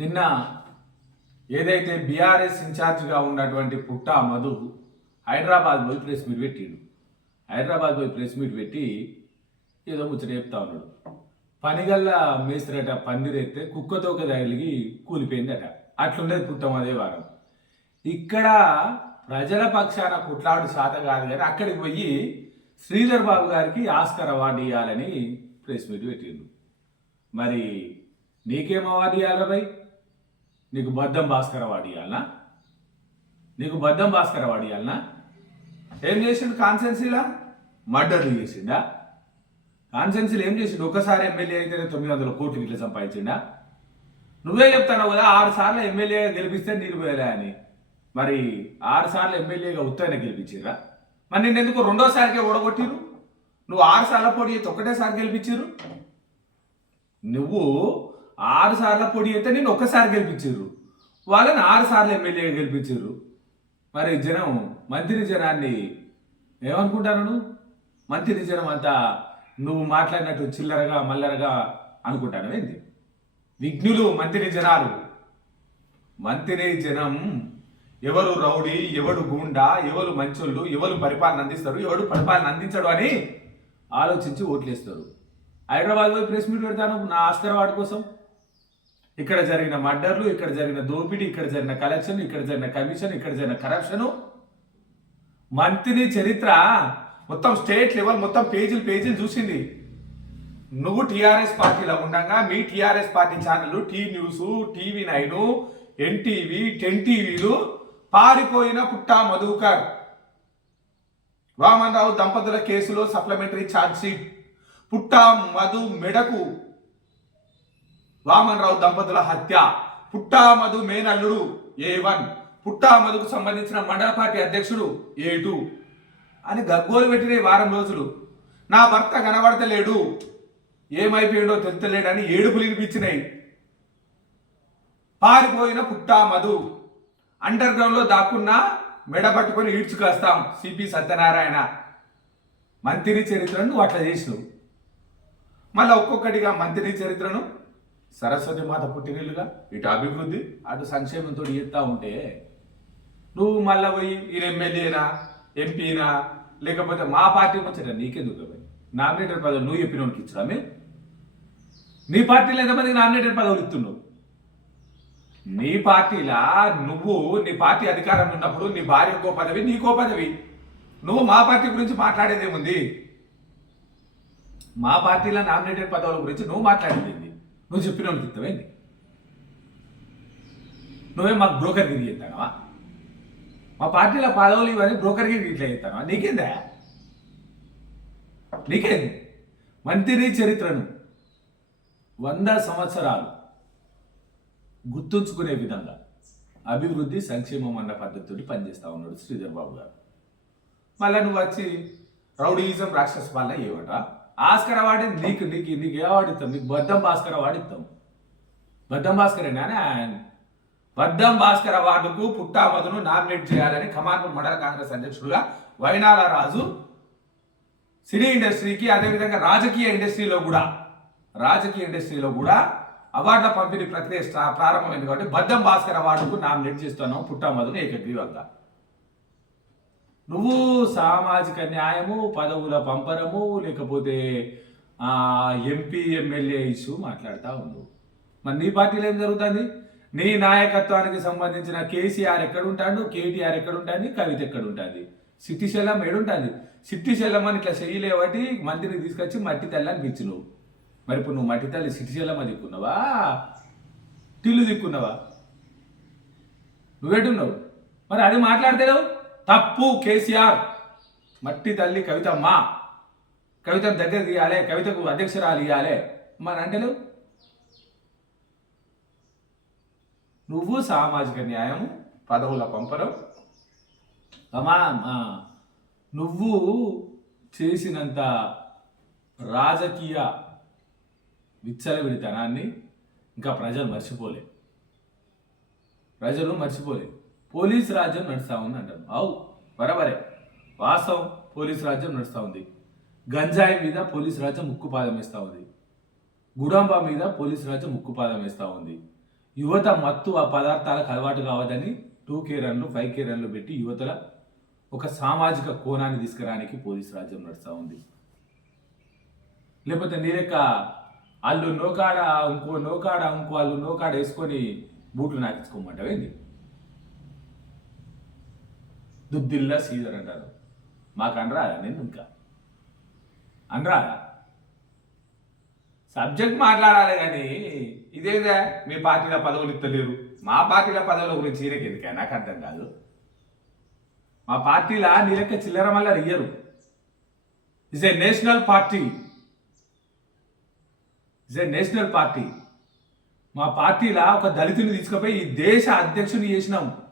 నిన్న ఏదైతే బీఆర్ఎస్ ఇన్ఛార్జ్గా ఉన్నటువంటి పుట్టా మధు హైదరాబాద్ పోయి ప్రెస్ మీట్ పెట్టిండు. హైదరాబాద్ పోయి ప్రెస్ మీట్ పెట్టి ఏదో ముచ్చట చెప్తా ఉన్నాడు. పనిగల్ల మేస్త్రట పందిరెత్తే కుక్కతో తగిలిగి కూలిపోయిందట. అట్లుండేది పుట్టం అదే వారం ఇక్కడ ప్రజల పక్షాన కుట్లాడు శాత కాదు కానీ అక్కడికి పోయి శ్రీధర్ బాబు గారికి ఆస్కర్ అవార్డు ఇవ్వాలని ప్రెస్ మీట్ పెట్టిండు. మరి నీకేం అవార్డు ఇవ్వాలి భయ్ నీకు బద్దం భాస్కర్ వాడియాలనా నీకు బద్దం భాస్కర్ వాడియాలనా ఏం చేసిండు కాన్సెన్సీలా మర్డర్లు చేసిండా? కాన్సెన్సీలు ఏం చేసిండు? ఒకసారి ఎమ్మెల్యే అయితేనే తొమ్మిది వందల కోట్లు ఇట్లా సంపాదించిండా? నువ్వే చెప్తావు కదా ఆరు సార్లు ఎమ్మెల్యేగా గెలిపిస్తే నీరు అని. మరి ఆరు సార్లు ఎమ్మెల్యేగా ఉత్తైన గెలిపించిరా మరి నేను ఎందుకు రెండోసారికే ఓడగొట్టిరు నువ్వు ఆరు సార్ల పోటీ అయితే ఒకటేసారి గెలిపించారు నువ్వు ఆరు సార్ల పొడి అయితే నేను ఒక్కసారి గెలిపించారు వాళ్ళని ఆరు సార్లు ఎమ్మెల్యేగా గెలిపించారు మరి జనం మంత్రి జనాన్ని ఏమనుకుంటాను నువ్వు మంత్రి జనం అంతా నువ్వు మాట్లాడినట్టు చిల్లరగా మల్లరగా అనుకుంటాను ఏంది? విఘ్నులు మంత్రి జనాలు. మంత్రి జనం ఎవరు రౌడీ ఎవడు గూండా ఎవరు మంచోళ్ళు ఎవరు పరిపాలన అందిస్తారు ఎవడు పరిపాలన అందించడు అని ఆలోచించి ఓట్లేస్తారు. హైదరాబాద్ పోయి ప్రెస్ మీట్ పెడతాను నా ఆస్కర్ వాడి కోసం. ఇక్కడ జరిగిన మర్డర్లు ఇక్కడ జరిగిన దోపిడీ ఇక్కడ జరిగిన కలెక్షన్ ఇక్కడ జరిగిన కమిషన్ ఇక్కడ జరిగిన కరప్షను. మంత్రి చరిత్ర మొత్తం స్టేట్ లెవెల్ మొత్తం పేజీలు పేజీలు చూసింది. నువ్వు టీఆర్ఎస్ పార్టీలో ఉండగా మీ TRS party channel T news TV nine NTV ten టీవీలు పారిపోయిన పుట్టా మధుకర్. వామన్ రావు దంపతుల కేసులో supplementary charge sheet Putta Madhu మెడకు వామన్ రావు దంపతుల హత్య. పుట్టామధు మేనల్లుడు ఏ వన్. పుట్టామధుకు సంబంధించిన మండల పార్టీ అధ్యక్షుడు ఏ టూ. అని గగ్గోలు పెట్టిన వారం రోజులు. నా భర్త కనబడతలేడు. ఏమైపోయాడో తెలుతలేడని ఏడుపులు వినిపించినాయి. పారిపోయిన పుట్టామధు అండర్ గ్రౌండ్లో దాక్కున్న దాక్కున్నా మెడ పట్టుకొని ఈడ్చుకొస్తాం సిపి సత్యనారాయణ. మంత్రి చరిత్రను నువ్వు అట్లా చేసినావు. మళ్ళీ ఒక్కొక్కటిగా మంత్రి చరిత్రను సరస్వతి మాత పుట్టినీళ్ళుగా ఇటు అభివృద్ధి అటు సంక్షేమంతో చేస్తా ఉంటే నువ్వు మళ్ళీ పోయి ఈయన ఎమ్మెల్యేనా ఎంపీనా లేకపోతే మా పార్టీ వచ్చారా నీకెందుకు నామినేటెడ్ పదవులు నువ్వు చెప్పిన వాడికి ఇచ్చరా నీ పార్టీలో ఎంతమందికి నామినేటెడ్ పదవులు ఇస్తున్నావు? నీ పార్టీలా నువ్వు నీ పార్టీ అధికారంలో ఉన్నప్పుడు నీ భార్యకో పదవి నీకో పదవి. నువ్వు మా పార్టీ గురించి మాట్లాడేదేముంది? మా పార్టీలో నామినేటెడ్ పదవుల గురించి నువ్వు మాట్లాడేది ఏంది? నువ్వు చెప్పిన వాళ్ళకి ఇస్తావేంది నువ్వే మాకు బ్రోకర్ గిరి చేస్తానవా? మా పార్టీలో పదవులు ఇవన్నీ బ్రోకర్ గిరి ఇట్లా చేస్తానవా? నీకేందా? నీకేంది? మంత్రి చరిత్రను వంద సంవత్సరాలు గుర్తుంచుకునే విధంగా అభివృద్ధి సంక్షేమం అన్న పద్ధతితో పనిచేస్తా ఉన్నాడు శ్రీధర్ బాబు గారు. మళ్ళీ నువ్వు వచ్చి రౌడీయిజం రాక్షస పాలన ఏవట ఆస్కర్ అవార్డు నీకు నీకు నీకు ఏ అవార్డు ఇస్తాం నీకు బద్దం భాస్కర్ అవార్డు ఇస్తాం బద్దం భాస్కరేనా ఆయన. బద్దం భాస్కర్ అవార్డుకు పుట్టామధును నామినేట్ చేయాలని కమాన్పూర్ మండల కాంగ్రెస్ అధ్యక్షుడుగా వైనాల రాజు సినీ ఇండస్ట్రీకి అదేవిధంగా రాజకీయ ఇండస్ట్రీలో కూడా రాజకీయ ఇండస్ట్రీలో కూడా అవార్డుల పంపిణీ ప్రక్రియ ప్రారంభమైంది కాబట్టి బద్దం భాస్కర్ అవార్డుకు నామినేట్ చేస్తున్నాం పుట్టామధును ఏకగ్రీవంగా. నువ్వు సామాజిక న్యాయము పదవుల పంపరము లేకపోతే ఎంపీ ఎమ్మెల్యే ఇష్యూ మాట్లాడుతూ ఉన్నావు మరి నీ పార్టీలో ఏం జరుగుతుంది? నీ నాయకత్వానికి సంబంధించిన కేసీఆర్ ఎక్కడుంటాడు? కేటీఆర్ ఎక్కడుంటుంది? కవిత ఎక్కడ ఉంటుంది ఏడుంటుంది? సిట్టిశల్లం అని ఇట్లా చేయలేవటి మంత్రిని తీసుకొచ్చి మట్టి తెల్లని పిచ్చి నువ్వు మరి ఇప్పుడు నువ్వు మట్టి తల్లి సిట్టిశల్లం దిక్కున్నావా టిల్లు దిక్కున్నావా నువ్వెట్టున్నావు మరి అది మాట్లాడతలేవు? తప్పు కేసీఆర్. మట్టి తల్లి కవితమ్మ. కవితను దగ్గర తీయాలి కవితకు అధ్యక్షురాలు ఇవ్వాలి మరి అంటే నువ్వు సామాజిక న్యాయం పదవుల పంపడం. అమ్మా నువ్వు చేసినంత రాజకీయ విచ్చలవిడితనాన్ని ఇంకా ప్రజలు మర్చిపోలే. ప్రజలు మర్చిపోలే పోలీస్ రాజ్యం నడుస్తూ ఉంది అంటారు. అవు బరబరే వాస్తవం పోలీస్ రాజ్యం నడుస్తూ ఉంది. గంజాయి మీద పోలీస్ రాజ్యం ముక్కుపాదం వేస్తూ ఉంది. గుడాంబా మీద పోలీస్ రాజ్యం ముక్కుపాదం వేస్తూ ఉంది. యువత మత్తు ఆ పదార్థాలకు అలవాటు కావద్దని టూ కే రన్లు ఫైవ్ కే రన్లు పెట్టి యువతల ఒక సామాజిక కోణాన్ని తీసుకురానికి పోలీస్ రాజ్యం నడుస్తూ ఉంది. లేకపోతే నీరెక్క అల్లు నోకాడ ఇంకో నోకాడ ఇంకో అల్లు నోకాడ వేసుకొని బూట్లు నాకించుకోమంటావేంది? దుద్దిల్లా సీజర్ అంటారు. మాకు అనరాదా నేను ఇంకా. అనరాదా సబ్జెక్ట్ మాట్లాడాలి కానీ ఇదేదా? మీ పార్టీలో పదవులు ఇస్తలేరు. మా పార్టీలో పదవుల గురించి ఈయనకి ఎందుకే నాకు అర్థం కాదు. మా పార్టీలో నీలెక్క చిల్లర మళ్ళా ఇయ్యరు. Is a national party is a national party మా పార్టీలో ఒక దళితుని తీసుకుపోయి ఈ దేశ అధ్యక్షుని చేసినాం.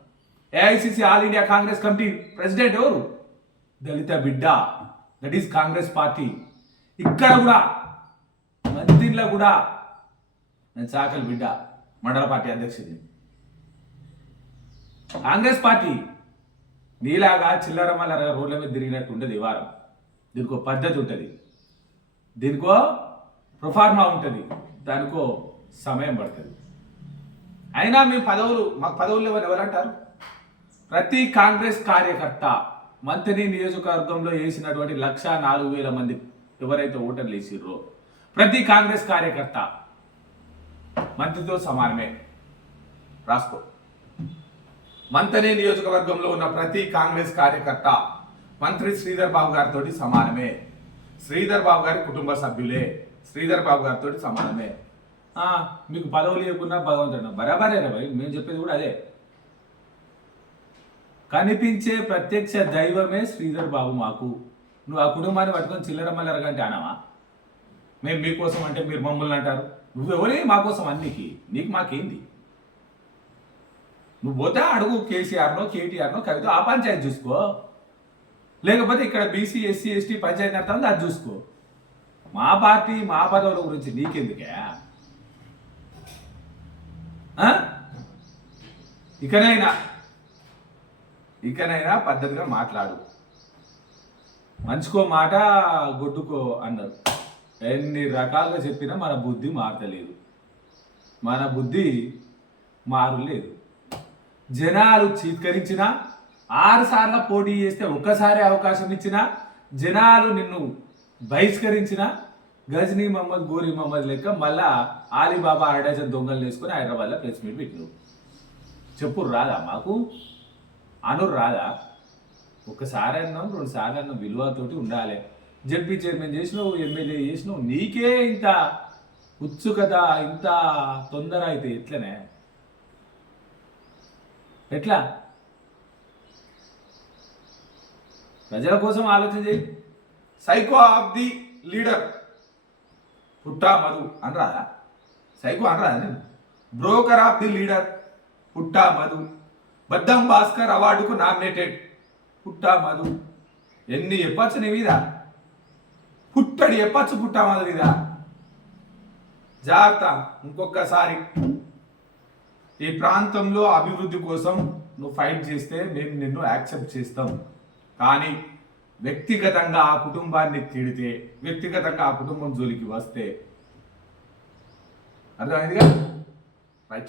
AICC all India Congress committee president ఎవరు? దళిత బిడ్డ. దట్ ఈస్ కాంగ్రెస్ పార్టీ ఇక్కడ కూడా మందిర్లో కూడా నేను చాకలి బిడ్డ మండల పార్టీ అధ్యక్షుడి కాంగ్రెస్ పార్టీ నీలాగా చిల్లర మల్లరగా రోడ్ల మీద తిరిగినట్టు ఉండదు ఈ వారం. దీనికో పద్ధతి ఉంటుంది. దీనికో ప్రొఫార్మా ఉంటుంది. దానికో సమయం పడుతుంది. అయినా మీ పదవులు మాకు పదవులు ఎవరు ఎవరంటారు? ప్రతి కాంగ్రెస్ కార్యకర్త మంత్రి నియోజకవర్గంలో వేసినటువంటి లక్ష నాలుగు వేల మంది ఎవరైతే ఓటర్లు వేసిర్రో ప్రతి కాంగ్రెస్ కార్యకర్త మంత్రితో సమానమే. రాసుకో. మంత్రి నియోజకవర్గంలో ఉన్న ప్రతి కాంగ్రెస్ కార్యకర్త మంత్రి శ్రీధర్ బాబు గారితో సమానమే. శ్రీధర్ బాబు గారి కుటుంబ సభ్యులే శ్రీధర్ బాబు గారితో సమానమే. మీకు పదవులు ఇవ్వకుండా భగవంతుడు బరాబరే రా మేము చెప్పేది కూడా అదే. కనిపించే ప్రత్యక్ష దైవమే శ్రీధర్ బాబు మాకు. నువ్వు ఆ కుటుంబాన్ని పట్టుకొని చిల్లర మల్లరగంటే అనవా? మేము మీకోసం అంటే మీరు మమ్మల్ని అంటారు. నువ్వెవరే? మా కోసం అన్నికి. నీకు మాకేంది? నువ్వు పోతే అడుగు కేసీఆర్నో కేటీఆర్నో కవిత ఆ పంచాయతీ చూసుకో. లేకపోతే ఇక్కడ బీసీ ఎస్సీ ఎస్టీ పంచాయతీ నడుతుంది అది చూసుకో. మా పార్టీ మా పదవుల గురించి నీకెందుకే? ఇకనైనా ఇకనైనా పద్ధతిగా మాట్లాడు. మంచుకో మాట గొడ్డుకో అన్నారు. ఎన్ని రకాలుగా చెప్పినా మన బుద్ధి మారతలేదు. మన బుద్ధి మారులేదు. జనాలు చీత్కరించినా ఆరుసార్లు పోటీ చేస్తే ఒక్కసారి అవకాశం ఇచ్చినా జనాలు నిన్ను బహిష్కరించిన గజనీ మహమ్మద్ గోరీ మహమ్మద్ లెక్క మళ్ళా ఆలీబాబా అరడజన్ దొంగలు వేసుకొని హైదరాబాద్లో ప్రెస్ మీట్ పెట్టినారు. చెప్పు రాదా మాకు? అనురు రాదా ఒక్కసారి అన్నాం రెండు సార్లు అన్నాం విలువతోటి ఉండాలి. జడ్పీ చైర్మన్ చేసినావు ఎమ్మెల్యే చేసినావు నీకే ఇంత ఉత్సుకత ఇంత తొందర అయితే ఎట్లనే? ఎట్లా? ప్రజల కోసం ఆలోచన చేయి. Psycho of the leader Putta Madhu అనరాదా psycho అనరాదా నేను. Broker of the leader Putta Madhu. Baddam Bhaskar అవార్డుకు nominated. Putta Madhu. ఎన్ని చెప్పచ్చు నీ మీద? పుట్టడి చెప్పచ్చు పుట్టా మధు మీద? జాగ్రత్త ఇంకొకసారి ఈ ప్రాంతంలో అభివృద్ధి కోసం నువ్వు ఫైట్ చేస్తే మేము నిన్ను యాక్సెప్ట్ చేస్తాం. కానీ వ్యక్తిగతంగా ఆ కుటుంబాన్ని తిడితే వ్యక్తిగతంగా ఆ కుటుంబం జోలికి వస్తే. అర్థమైందిగా? రైట్.